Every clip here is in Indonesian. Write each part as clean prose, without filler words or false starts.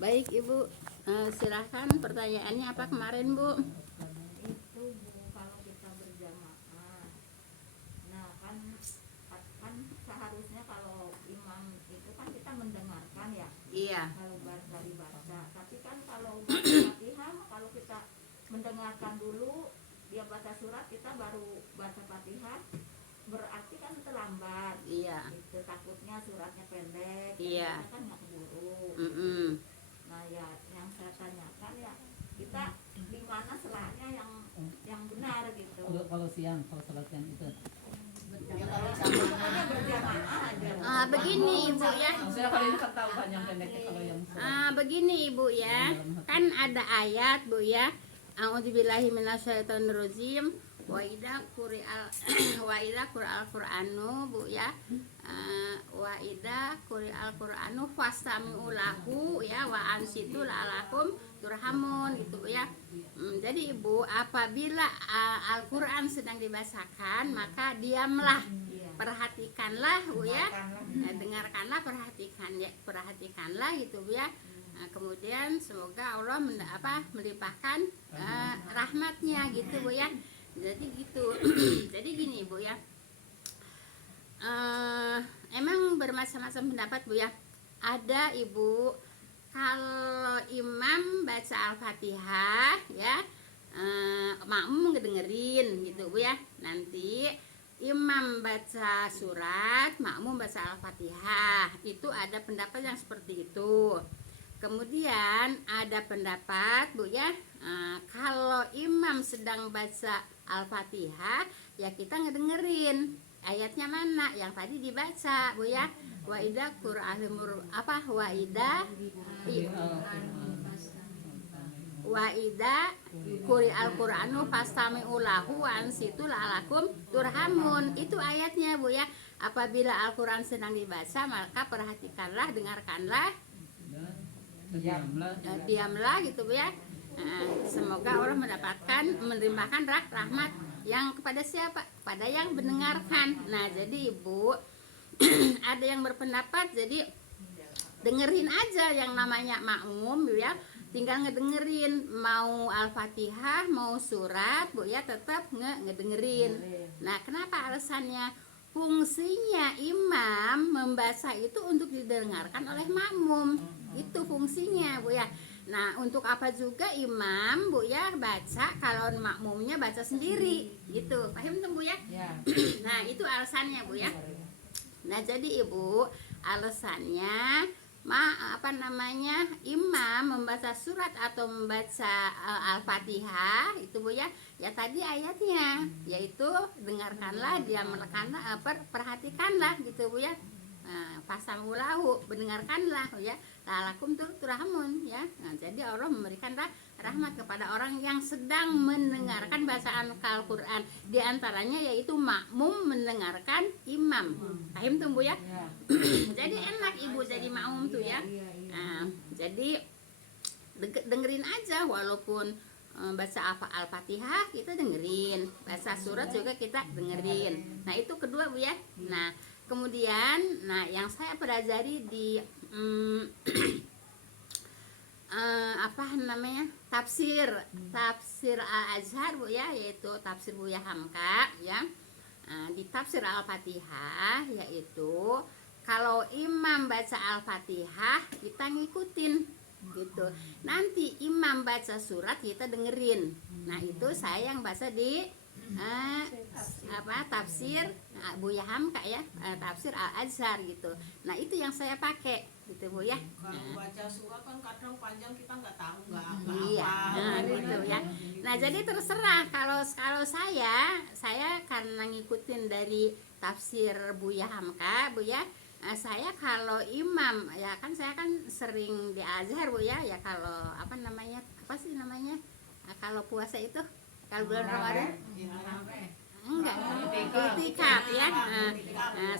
Baik Ibu, silahkan pertanyaannya apa kemarin Bu? Itu Bu, kalau kita berjamaah, nah kan seharusnya kalau imam itu kan kita mendengarkan ya, Iya. kalau dari baca. Tapi kan kalau baca Fatihah, kalau kita mendengarkan dulu dia baca surat, kita baru baca Fatihah, berarti kan terlambat. Iya. Itu takutnya suratnya pendek, Iya. kita kan nggak keburu. Nah ya, yang saya tanyakan ya, kita di mana selanya yang benar gitu. Kalau siang, kalau sholat siang itu. Pokoknya berjamaah aja. Begini Ibu ya. Maksudnya kalau ini kan tahu panjang pendeknya kalau yang sholat. Begini Ibu ya. Kan ada ayat Bu ya. A'udzubillahi minasyaitonirrajim. Wa idza quri'al Qur'anu Bu ya. Wa idza quri'al Qur'anu fastami'u lahu ya wa ansitu la'alakum turhamun gitu ya. Jadi Ibu, apabila Al-Qur'an sedang dibacakan maka diamlah, perhatikanlah Bu ya. Dengarkanlah, perhatikanlah gitu Bu ya. Kemudian semoga Allah melimpahkan rahmatnya gitu Bu ya. Jadi gitu. Jadi gini Bu ya. Emang bermacam-macam pendapat Bu ya. Ada Ibu, kalau imam baca Al-Fatihah ya, makmum ngedengerin gitu Bu ya. Nanti imam baca surat, makmum baca Al-Fatihah. Itu ada pendapat yang seperti itu. Kemudian ada pendapat Bu ya, kalau imam sedang baca Al-Fatihah ya kita ngedengerin ayatnya mana yang tadi dibaca Bu ya. Wa idza quri'al Qur'anu fastami'u lahu wa ansitu la'alakum turhamun. Itu ayatnya Bu ya. Apabila Al-Qur'an sedang dibaca maka perhatikanlah, dengarkanlah, diamlah gitu Bu ya. Semoga Allah melimpahkan rahmat yang kepada siapa? Kepada yang mendengarkan. Nah, jadi Ibu, ada yang berpendapat jadi dengerin aja yang namanya makmum Bu ya. Tinggal ngedengerin, mau Al-Fatihah, mau surat Bu ya, tetap ngedengerin. Nah, kenapa alasannya? Fungsinya imam membaca itu untuk didengarkan oleh makmum. Itu fungsinya Bu ya. Nah, untuk apa juga imam Bu ya baca kalau makmumnya baca sendiri gitu. Paham tuh Bu ya? Nah, itu alasannya Bu ya. Nah, jadi Ibu, alasannya imam membaca surat atau membaca Al-Fatihah itu Bu ya. Ya tadi ayatnya yaitu dengarkanlah, diamkanlah, perhatikanlah gitu Bu ya. Fasamulahu, mendengarkanlah ya, la'alakum turhamun ya. Nah, jadi Allah memberikan rahmat kepada orang yang sedang mendengarkan bacaan Al-Qur'an, di antaranya yaitu makmum mendengarkan imam. Paham tuh Bu ya? Jadi enak Ibu jadi makmum tuh ya. Jadi dengerin aja, walaupun baca Al-Fatihah kita dengerin, baca surat juga kita dengerin. Nah, itu kedua Bu ya. Nah, kemudian yang saya pelajari di tafsir Al-Azhar Bu ya, yaitu tafsir Buya Hamka ya. Di tafsir Al-Fatihah yaitu kalau imam baca Al-Fatihah kita ngikutin gitu. Nanti imam baca surat kita dengerin. Nah, itu saya yang baca di tafsir Buya Hamka ya, tafsir Al-Azhar gitu. Nah, itu yang saya pakai gitu Bu ya. Kalau baca surat kan kadang panjang, kita nggak tahu nggak Iya, gitu ya. Nah, jadi terserah kalau saya karena ngikutin dari tafsir Buya Hamka Bu ya. Saya kalau imam ya kan, saya kan sering di Azhar Bu ya. Ya kalau kalau puasa itu kalau bulan Ramadan enggak iktikaf ya.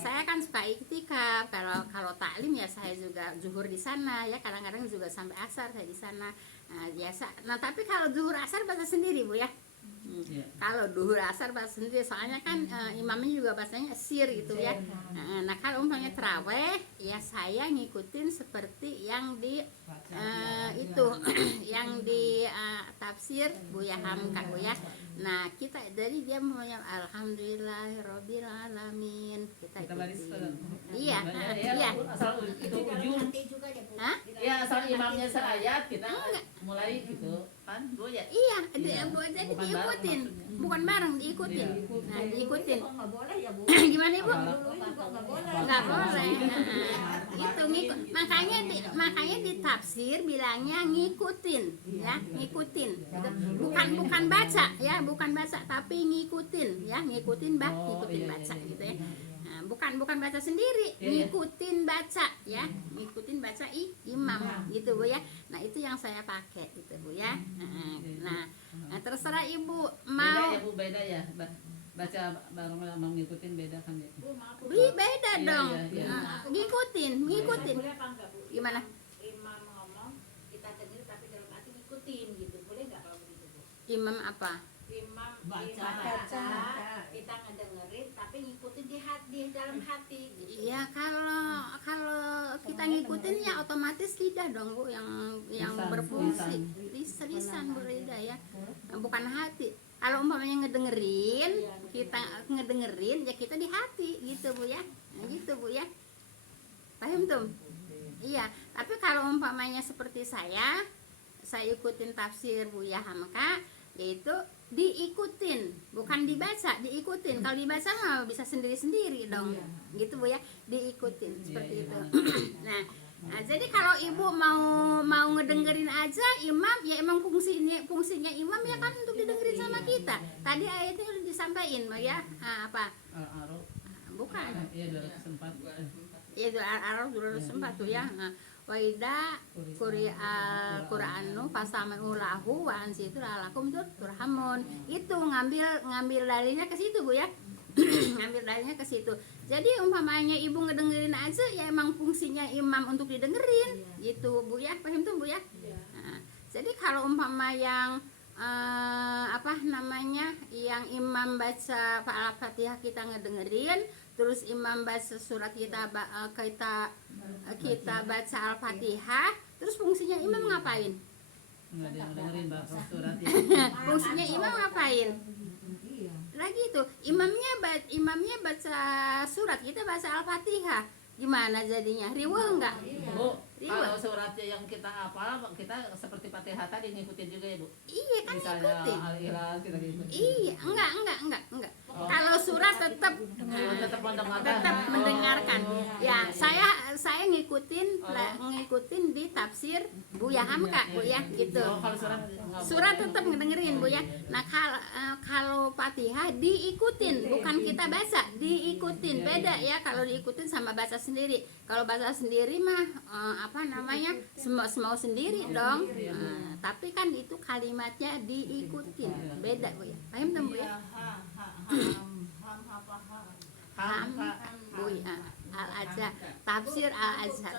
Saya kan suka iktikaf. Kalau taklim ya saya juga zuhur di sana ya, kadang-kadang juga sampai asar saya di sana biasa. Nah, tapi kalau zuhur asar baca sendiri Bu ya. Iya. Kalau duhur asar bahasa sendiri, soalnya kan imamnya juga bahasanya sir gitu ya. Nah kalau umpamanya terawih ya saya ngikutin seperti yang di itu yang di tafsir Buya Hamka Bu ya. Nah kita dari dia maunya alhamdulillahirabbil alamin kita Kita baris ikutin. Iya, ya, iya. asal itu ujung. Hah? Ya asal imamnya seayat kita mulai gitu kan Bu ya. Iya, Iya. jadi Bukan diikutin, bareng maksudnya. bukan bareng diikutin. Iya. Nah diikutin. Kok nggak boleh ya Bu? Gimana Ibu? Dulu juga nggak boleh. Nggak boleh. Itu ngikut. Makanya di tafsir bilangnya ngikutin, ya ngikutin. Gitu. Bukan baca, ya bukan baca, tapi ngikutin, ya ngikutin ngikutin iya, baca iya, gitu ya. iya. Nah, bukan baca sendiri, Iya, iya. ngikutin baca, ya ngikutin baca imam gitu Bu ya. Nah itu yang saya pakai gitu Bu ya. Nah, terserah Ibu Beda mau. ya Bu, beda ya. Baca bareng sama ngikutin beda kan ya. Beda Iya, dong. iya, iya. Ngikutin. Boleh apa enggak, Bu? Gimana? Imam ngomong, kita dengar tapi dalam hati ngikutin gitu. Boleh enggak kalau begitu, Bu? Imam apa? Imam Baca. baca, kita ngedengerin tapi ngikutin di hati, dalam hati gitu. Ya kalau kita ngikutin ya otomatis lidah dong Bu yang Lisan, berfungsi. Lisan berlidah ya. Bukan hati. Kalau umpamanya ngedengerin, kita ngedengerin ya kita di hati gitu Bu ya. Nah, gitu Bu ya. Paham tuh? Iya, tapi kalau umpamanya seperti saya ikutin tafsir Buya Hamka, yaitu diikutin, bukan dibaca, diikutin. Kalau dibaca mah bisa sendiri-sendiri dong, gitu Bu ya, diikutin seperti itu. Nah, jadi kalau ibu mau ngedengerin aja imam, ya emang fungsinya imam ya kan untuk didengerin sama kita. Tadi ayatnya udah disampaikan, Bu ya. Apa? Al-Araf. Bukan. Iya 204. Ya itu Al-Araf 204 tuh ya. Nah, waida Qur'anu fasami'u lahu wa ansitu lalakum turhamun. Itu ngambil dalilnya ke situ Bu ya. Ngambil dalilnya ke situ. Jadi umpamanya ibu ngedengerin aja ya emang fungsinya imam untuk didengerin gitu Bu ya. Paham tuh Bu ya? Nah, jadi kalau umpama yang yang imam baca Al-Fatihah kita ngedengerin, terus imam baca surat kita baca Al-Fatihah, terus fungsinya imam ngapain? Nggak ada yang dengerin bapak surat ya. Fungsinya imam ngapain? Lagi itu imamnya baca surat, kita baca Al-Fatihah, gimana jadinya? Riweuh enggak? Bu, Riweuh. kalau suratnya yang kita hafal, kita seperti Fatihah tadi ngikutin juga ya Bu. Iya kan Misalnya ngikutin. Al-Ikhlas kita gitu. Iya, enggak. Oh. Kalau surat tetap Tetap mendengarkan. tetap mendengarkan. Ya, saya ngikutin di tafsir Buya Hamka, Bu ya, gitu. Oh, kalau surat nggak Surat boleh. tetap ngedengerin Bu ya. Nah, kalau Fatihah diikutin, bukan kita baca, diikutin. Beda ya kalau diikutin sama baca sendiri. Kalau baca sendiri mah semau sendiri dong. Nah, tapi kan itu kalimatnya diikutin. Beda Bu ya. Paham tuh Bu ya? Ham Bu ya. Al-Azhar, tafsir Al-Azhar.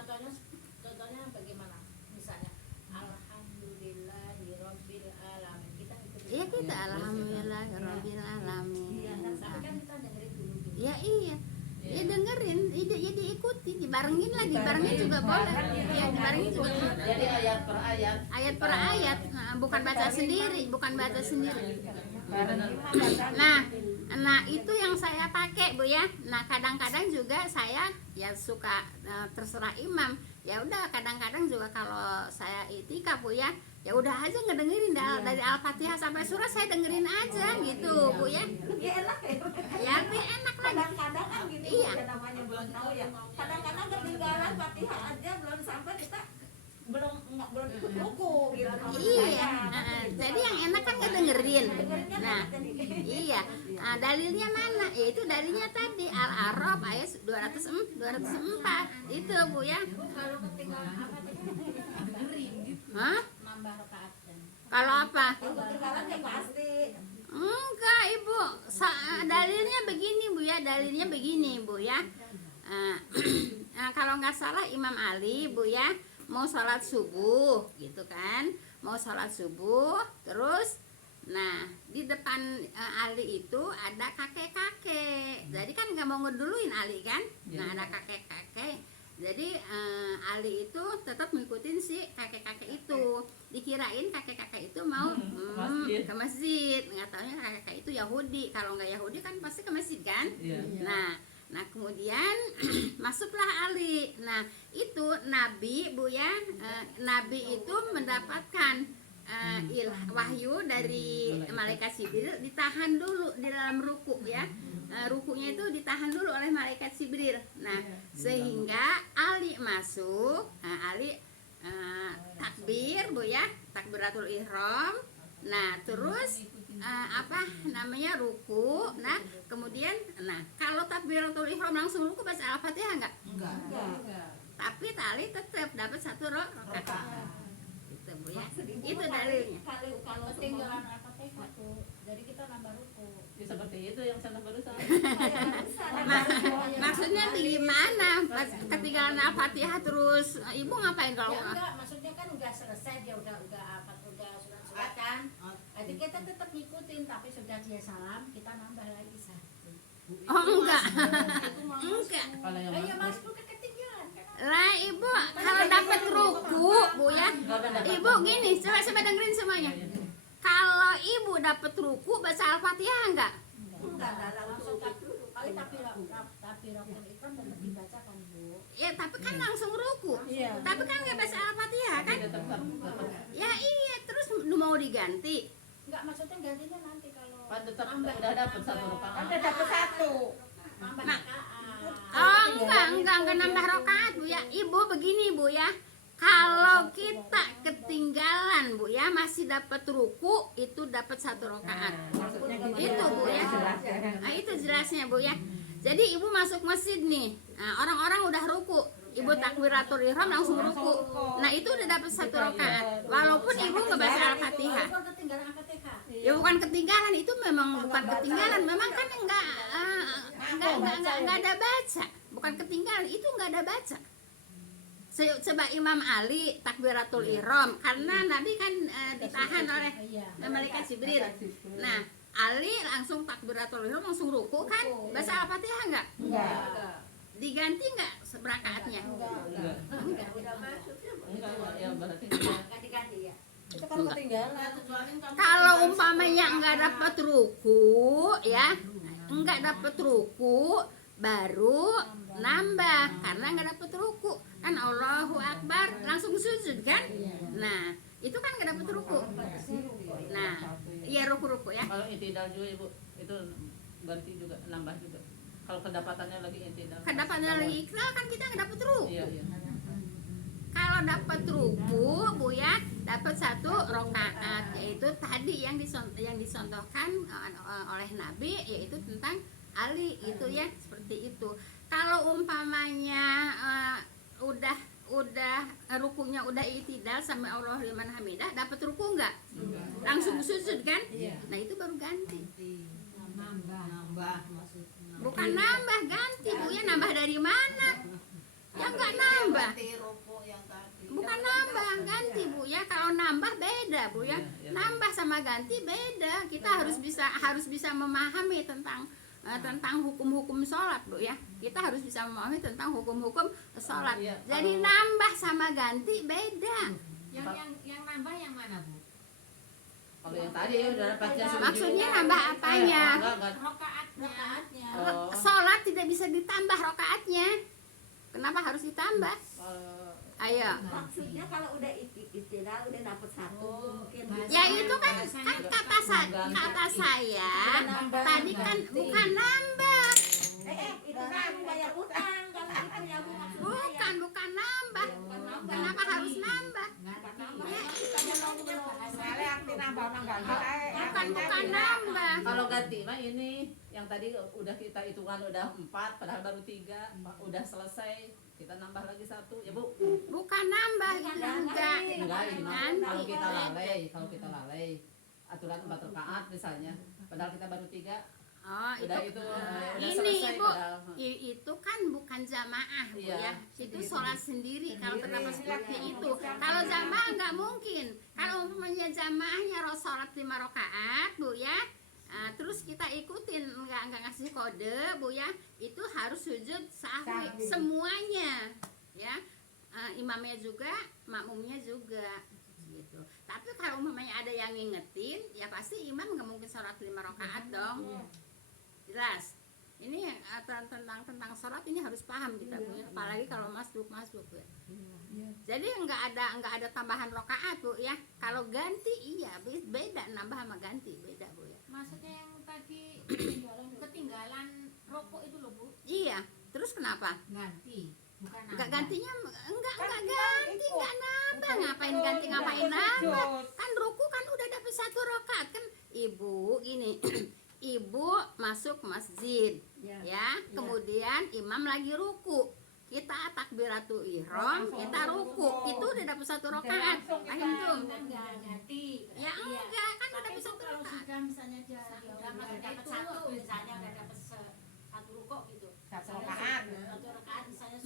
Contohnya bagaimana? Misalnya alhamdulillahirabbil alamin. Kita ngikutin. Iya kita alhamdulillahirabbil alamin. Tapi kan kita dengerin dulu gitu. Ya iya. Ya dengerin, ya diikuti, dibarengin lagi, barengin juga boleh. Ya dibarengin juga boleh. Jadi ayat per ayat. Ayat per ayat, nah, bukan baca sendiri. Ya, benar. Nah itu yang saya pakai Bu ya. Nah kadang-kadang juga saya ya suka terserah imam. Ya udah kadang-kadang juga kalau saya itikaf Bu ya, ya udah aja ngedengerin dari Al-Fatihah sampai surat saya dengerin aja gitu Bu ya. Ya enak ya. Ya lebih enak lagi. Kadang-kadang kan gitu Iya. ya namanya belum tahu ya. Kadang-kadang ketinggalan Fatihah aja belum sampai kita belum ikut ruku gitu. Iya, jadi yang enak kan ngedengerin. Nah, iya. Nah, dalilnya mana? Ya itu dalilnya tadi Al-A'raf ayat 204. Itu Bu ya. Kalau ketinggalan apa tadi? Dengerin gitu. Hah? Nambah rakaat dan Kalau apa? Kalau ketinggalan ya pasti. Enggak Ibu, dalilnya begini Bu ya, dalilnya begini Bu ya. Kalau nggak salah Imam Ali Bu ya, mau sholat subuh gitu kan, mau sholat subuh, terus Nah, di depan Ali itu ada kakek-kakek. Jadi kan nggak mau ngeduluin Ali kan? Nah, ada kakek-kakek. Jadi Ali itu tetap ngikutin si kakek-kakek itu. Dikirain kakek-kakek itu mau ke masjid. Nggak taunya kakek-kakek itu Yahudi. Kalau nggak Yahudi kan pasti ke masjid kan? Nah kemudian masuklah Ali. Nah itu Nabi Bu ya, Nabi itu mendapatkan wahyu dari malaikat Jibril, ditahan dulu di dalam ruku ya. Rukunya itu ditahan dulu oleh malaikat Jibril. Nah sehingga Ali masuk, Ali takbir Bu ya, takbiratul ihram. Nah terus ruku. Nah kemudian, kalau takbiratul ihram langsung ruku baca Al-Fatihah enggak? Tapi Ali tetap dapat 1 rakaat. Itu Bu ya. Itu dalilnya. Kalau Ketinggalan Al-Fatihah tuh. Jadi kita nambah ruku. Ya, seperti itu yang saya barusan. Maksudnya gimana? Ketinggalan Al-Fatihah terus Ibu ngapain kalau Ya enggak, maksudnya kan udah selesai, dia udah surat-surat kan. Jadi kita tetap ngikutin, tapi sudah dia salam, kita nambah lagi 1. Oh enggak. Enggak. Kalau yang Ayo mas, masuk ke ketinggalan kan. Lah Ibu kalau dapat ruku Bu ya. Ibu gini, coba dengerin semuanya. Kalau Ibu dapat ruku baca Al-Fatihah enggak? enggak Langsung kali tapi rakul ikram tetap dibacakan Bu. Ya tapi kan langsung ruku. Iya. Tapi kan nggak baca Al-Fatihah kan? Ya iya, terus lu mau diganti. Enggak, maksudnya gantinya nanti kalau Pan tetap udah dapat 1 rakaat. Kan udah dapat 1. nambah Nah. rakaat. Enggak nambah rakaat Bu ya. Ibu begini Bu ya. Kalau kita ketinggalan Bu ya, masih dapat ruku, itu dapat 1 rakaat. Itu Bu ya. Nah, itu jelasnya Bu ya. Jadi Ibu masuk masjid nih. Nah, orang-orang udah ruku. Ibu takbiratul ihram langsung ruku. Nah, itu udah dapat 1 rakaat. Walaupun Ibu nggak baca Al-Fatihah. Bukan ketinggalan Al-Fatihah. Ya bukan ketinggalan, itu memang bukan ketinggalan. Memang kan enggak ada baca. Bukan ketinggalan, itu enggak ada baca. Coba Imam Ali takbiratul ihram karena Nabi kan ditahan oleh malaikat Jibril. Nah, Ali langsung takbiratul ihram langsung ruku kan? Baca Al-Fatihah enggak? Enggak. Diganti enggak rakaatnya? Enggak, ya berarti Enggak diganti ya. Itu kan ketinggalan. Kalau umpamanya enggak dapat ruku ya, enggak dapat ruku baru nambah karena enggak dapat ruku. Kan Allahu Akbar langsung sujud kan? Nah, itu kan enggak dapat ruku. Nah, iya ruku-ruku ya. kalau itidal juga Ibu, itu ganti juga, nambah juga. Kalau kedapatannya lagi itidal. Kedapannya lagi ikhlas kan kita enggak dapat ruku. Iya. Kalau dapat ruku Bu ya, dapat 1 rakaat, yaitu tadi yang disontohkan oleh Nabi, yaitu tentang Ali itu ya, seperti itu. Kalau umpamanya udah rukunya udah itidal sama Allah liman hamidah, dapat ruku enggak? Langsung sujud kan? Nah, itu baru ganti. Nambah maksudnya. Bukan nambah, ganti Bu ya. Nambah dari mana? Ya enggak nambah. Bukan nambah, ganti Bu ya. Kalau nambah beda Bu ya. Nambah sama ganti beda. Kita harus bisa memahami tentang hukum-hukum sholat Bu ya. Kita harus bisa memahami tentang hukum-hukum sholat. Jadi nambah sama ganti beda. Yang nambah yang mana Bu? Kalau yang tadi udah dapatnya Maksudnya nambah apanya? Rakaatnya. Sholat tidak bisa ditambah rakaatnya. Kenapa harus ditambah? Ayo. Maksudnya kalau udah itidal udah dapat 1 mungkin. Ya itu kan kata saya tadi kan bukan nambah. Itu kan bayar utang kalau itu yang maksudnya. Bukan nambah. Kenapa harus nambah? Bukan nambah. Kalau ganti mah ini yang tadi udah kita hitungan udah 4 padahal baru 3, udah selesai kita nambah lagi 1 ya Bu. Bukan nambah, enggak. Enggak, ini mah Ganti. kalau kita lalai aturan 4 rakaat misalnya padahal kita baru 3 Oh, Udah itu, itu udah ini selesai Ibu, padahal. itu kan bukan jamaah Bu Iya, ya. Itu sendiri. sholat sendiri kalau terdapat seperti Iya, itu. iya. Kalau jamaah nggak mungkin. Kalau umpamanya jamaahnya sholat 5 rakaat Bu ya. Terus kita ikutin nggak ngasih kode Bu ya, itu harus sujud sahwi Sahwi. semuanya ya. Imamnya juga, makmumnya juga gitu. Tapi kalau umpamanya ada yang ngingetin, ya pasti imam nggak mungkin sholat 5 rakaat dong. Jelas. Ini tentang sholat ini harus paham kita Bu ya. Apalagi kalau masbuk Bu ya. Jadi nggak ada tambahan rakaat Bu ya. Kalau ganti iya beda, nambah sama ganti beda Bu ya. Maksudnya yang tadi ketinggalan rokok itu loh Bu, Iya. Terus kenapa? ganti bukan Enggak nambah. gantinya enggak ganti, enggak nambah. Ngapain ganti, ngapain nambah? Kan ruku kan udah dapat 1 rakaat kan. Ibu gini. Ibu masuk masjid ya. Kemudian imam lagi ruku. Kita takbiratul ihram, kita ruku. Itu udah dapat 1 rakaat. Paham tuh? Kan nggak ganti. Ya Iya. enggak, kan udah Tapi dapat itu 1 kalau rakaat. sudah misalnya dia udah masuk dapat itu, satu, misalnya udah dapat satu rukuk gitu. Satu Misalnya rakaat. Satu rakaat misalnya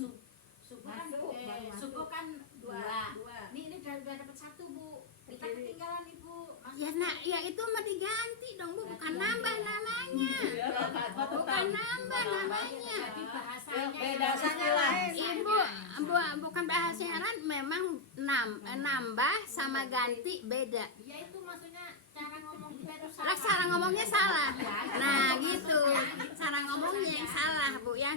subuh kan Masuk, baru masuk. subuh kan dua. Ini udah dapat 1 Bu. Kita ketinggalan Ibu. Ya nak, ya itu mah diganti dong Bu, bukan nambah namanya. Iya, rakaat mah Bukan tetap. nambah namanya. Jadi Ya, bahasanya beda yang- istilah. Ibu, bukan bahasa Arab, memang nambah sama ganti beda. Ya itu maksudnya cara ngomong kita itu Lah cara ngomongnya salah. Nah gitu, cara ngomongnya yang salah Bu ya.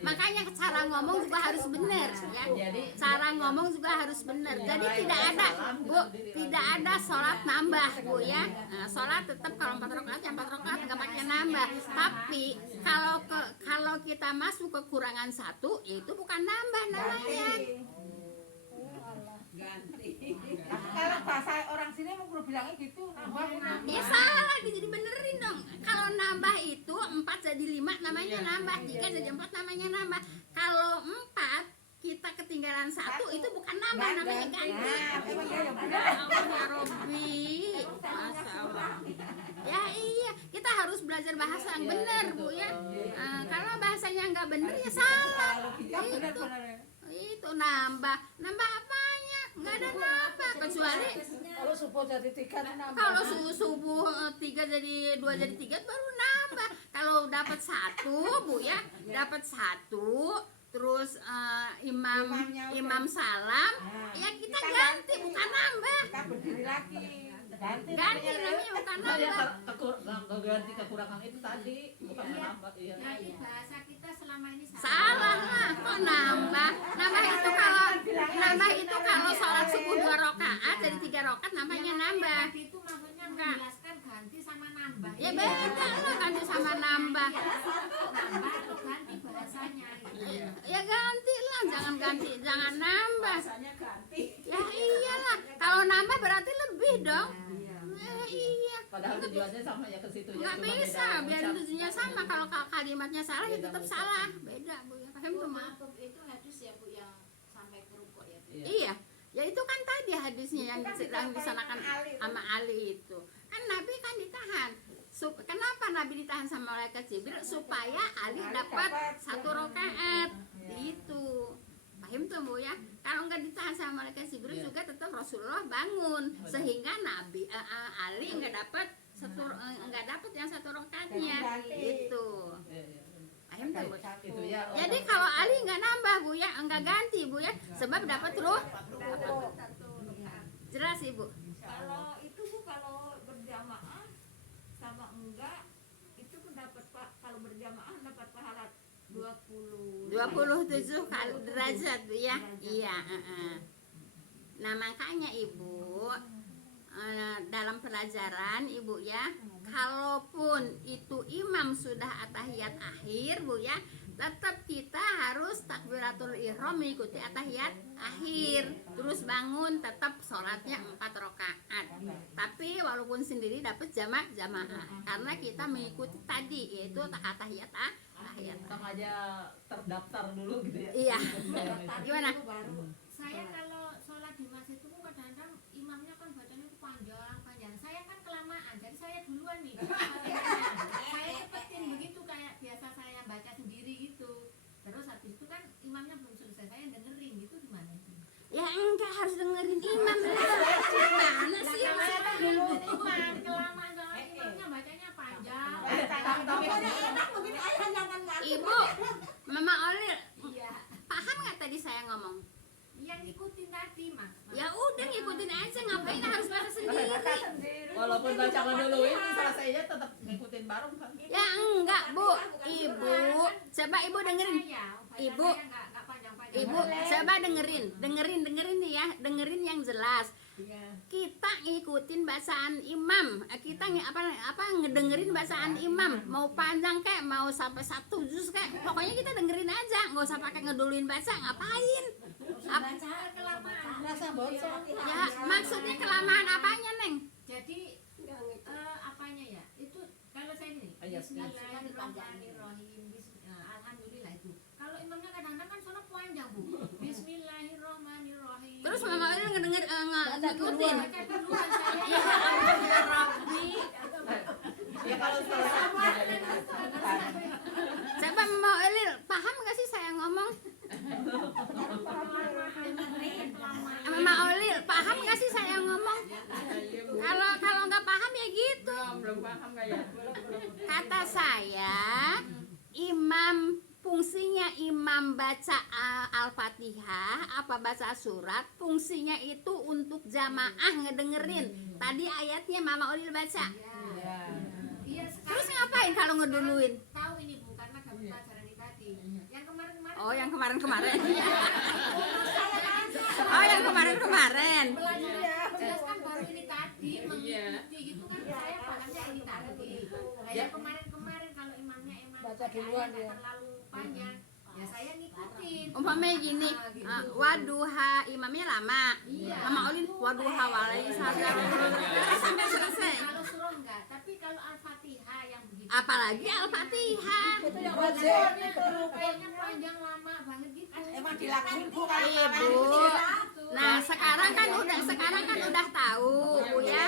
Makanya cara ngomong juga harus benar ya. Jadi Cara ngomong juga harus benar. Jadi tidak ada Bu, tidak ada sholat nambah Bu ya. Sholat tetap kalau 4 rakaat ya 4 rakaat nggak pakai nambah. Tapi kalau kita masuk kekurangan 1 itu bukan nambah namanya. Tapi kalau bahasa orang sini mau bilangnya gitu, nambah Ya salah lagi, jadi benerin dong. Kalau nambah itu 4 jadi 5 namanya nambah, 3 jadi 4 namanya nambah. Kalau 4 kita ketinggalan 1 itu bukan nambah, namanya ganti. Ya Robbi, Masya Allah. Ya iya, kita harus belajar bahasa yang benar Bu ya. Kalau bahasanya nggak benar ya salah. Itu nambah apanya? Nggak ada nambah kecuali Kalau subuh jadi 3 nambah. kalau subuh 3 jadi 2 jadi 3 baru nambah. Kalau dapat 1 Bu ya, dapat 1 terus imam salam, ya kita ganti bukan nambah. Kita berdiri lagi. Ganti namanya bukan saya nambah. ganti kekurangan itu tadi bukan menambah. Iya. Jadi bahasa kita selama ini Salah lah, kok nambah? Nambah itu kalau sholat subuh 2 rakaat jadi 3 rakaat namanya nambah. Tadi itu maksudnya menjelaskan ganti sama nambah. Ya beda lah ganti sama nambah. Nambah atau ganti bahasanya. Ya ganti lah, jangan nambah. Rasanya ganti. Ya iyalah, kalau nambah berarti lebih dong. Iya. Padahal tujuannya sama ya ke situ ya. Nggak cuma bisa, beda biar ucap. tujuannya sama. Kalau kalimatnya salah ya tetap salah. Beda Bu ya. Paham tuh Ma? Itu hadis ya Bu yang sampai ke rukuk ya Bu. Iya. Iya. Ya itu kan tadi hadisnya yang disanakan sama Ali itu. Kan Nabi kan ditahan. Kenapa Nabi ditahan sama malaikat Jibril? Supaya Ali dapat 1 rakaat. Itu. Paham tuh Bu ya? Kalau nggak ditahan sama malaikat Jibril Iya. juga tetap Rasulullah bangun sehingga Nabi Ali nggak dapat yang 1 rakaatnya. Itu. Iya, iya. Paham tuh Bu? Itu ya. Jadi kalau Ali nggak nambah Bu ya, nggak ganti Bu ya, sebab dapat ruh. Jelas Ibu? Kalau itu Bu, kalau berjamaah sama enggak itu pendapat Pak, kalau berjamaah dapat pahala 27 kali derajat Bu ya. Iya, Nah, makanya Ibu dalam pelajaran Ibu ya, kalaupun itu imam sudah atahiyat akhir Bu ya, tetap kita harus takbiratul ihram mengikuti atahiyat akhir, terus bangun tetap sholatnya 4 rakaat. Tapi walaupun sendiri dapat jamaah karena kita mengikuti tadi yaitu atahiyat akhir. Sama aja terdaftar dulu gitu ya. Iya. Gimana? baru. Saya kalau sholat di masjid itu kadang-kadang imamnya kan bacanya itu panjang. Saya kan kelamaan, jadi saya duluan nih. Saya cepet Ya enggak, harus dengerin imam lah. Mana sih? dulu imam kelamaan soalnya imamnya bacanya panjang. Pokoknya enak begini ayah jangan ngantuk. Ibu, Mama Olil, Iya, paham nggak tadi saya ngomong? yang ikutin tadi mah. Ya udah ngikutin aja, ngapain harus baca sendiri? Walaupun baca duluin, selesainya tetap ngikutin bareng kan. Ya enggak, Bu. Ibu, coba Ibu dengerin. Ibu. Enggak panjang-panjang. Ibu, coba dengerin nih ya, dengerin yang jelas. Kita ngikutin bacaan imam, kita ngedengerin bacaan imam, mau panjang kayak mau sampai 1 juz kayak, pokoknya kita dengerin aja, nggak usah pakai ngeduluin baca, ngapain? Baca kelamaan. Rasa bosan. Ya maksudnya kelamaan apanya, Neng? Jadi apanya ya? Itu kalau saya ini Ayat. Bismillahirrahmanirrahim. Alhamdulillah itu. Kalau imamnya kadang-kadang kan sono panjang, Bu. Bismillahirrahmanirrahim. Terus Mama Olil ngikutin. Baca duluan saya. Ya Rabbi. Ya kalau selesai. Coba Mama Olil, paham gak sih saya ngomong? Dengerin kelamaan. Mama Olil, paham gak sih saya ngomong? Kalau nggak paham ya gitu. Belum paham nggak ya? Kata saya, imam fungsinya imam baca Al-Fatihah apa baca surat, fungsinya itu untuk jamaah ngedengerin. Tadi ayatnya Mama Olil baca. Iya, Terus sekarang ngapain kalau ngeduluin? tahu ini Bu karena kamu pelajaran di tadi. Yang kemarin-kemarin Oh, yang kemarin-kemarin. Oh, yang kemarin-kemarin. jelaskan baru ini tadi mengikuti gitu kan saya pahamnya ini tadi. Kayak kemarin-kemarin kalau imamnya emang Baca duluan bacaannya ya. nggak terlalu panjang, ya saya ngikutin. Umpamanya gini, waduha imamnya lama. Mama Olin waduha walaissalam. Sampai selesai. Kalau surah enggak, tapi kalau Al-Fatihah yang begitu. Apalagi Al-Fatihah. Itu yang wajib. Kayaknya panjang lama banget gitu. Emang dilakuin Bu Ibu. Nah, sekarang kan udah tahu, Bu ya.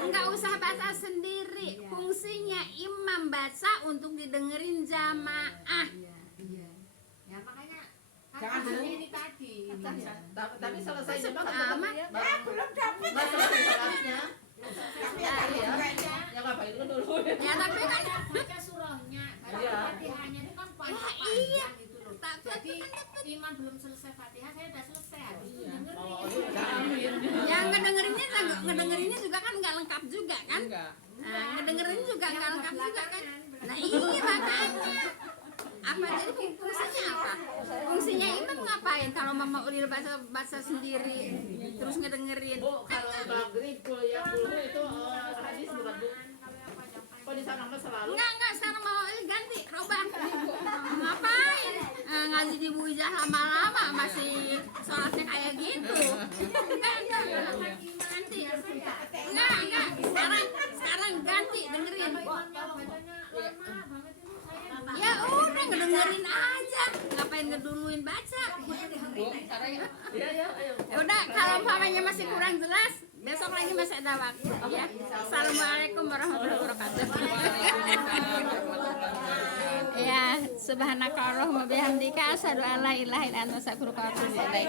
Enggak usah baca sendiri. Fungsinya imam baca untuk didengerin jamaah. Iya. Ya makanya Jangan dulu. ini tadi. Tapi selesai Cepet juga amat. belum dapat. Nggak selesai sholatnya. Tapi ya tadi Iya. juga Ya ngapain lu dulu? Ya tapi kan Baca surahnya, baca Iya. Fatihahnya itu kan panjang iya. gitu loh. Tapi Jadi imam belum selesai Fatihah, saya udah selesai. Habis itu Oh, dengerin. amin. yang ngedengerinnya juga kan nggak lengkap juga kan? Iya. Nah, ngedengerinnya juga nggak lengkap juga kan? Nah iya makanya. Apa jadi fungsinya apa? Fungsinya imam ngapain kalau Mama Ulil baca sendiri terus ngedengerin? Bu, kalau maghrib kuliah dulu itu hadis bukan Bu? Kok di sana mah selalu? Enggak, sekarang Mama Ulil ganti, robah. Ngapain? Ngaji di Bu Ijah lama-lama masih sholatnya kayak gitu. Enggak. Ganti. Enggak. Sekarang ganti, dengerin. Imamnya bacanya lama banget itu saya. Ya udah ngedengerin aja. Ngapain ngeduluin baca? Bu, sekarang ya? Iya, ayo. Ya udah, kalau umpamanya masih kurang jelas, besok lagi masih ada waktu ya. Assalamualaikum warahmatullahi wabarakatuh. Ya, subhanakallahumma bihamdika asyhadu an la ilaha illa anta astaghfiruka wa atubu ilaik.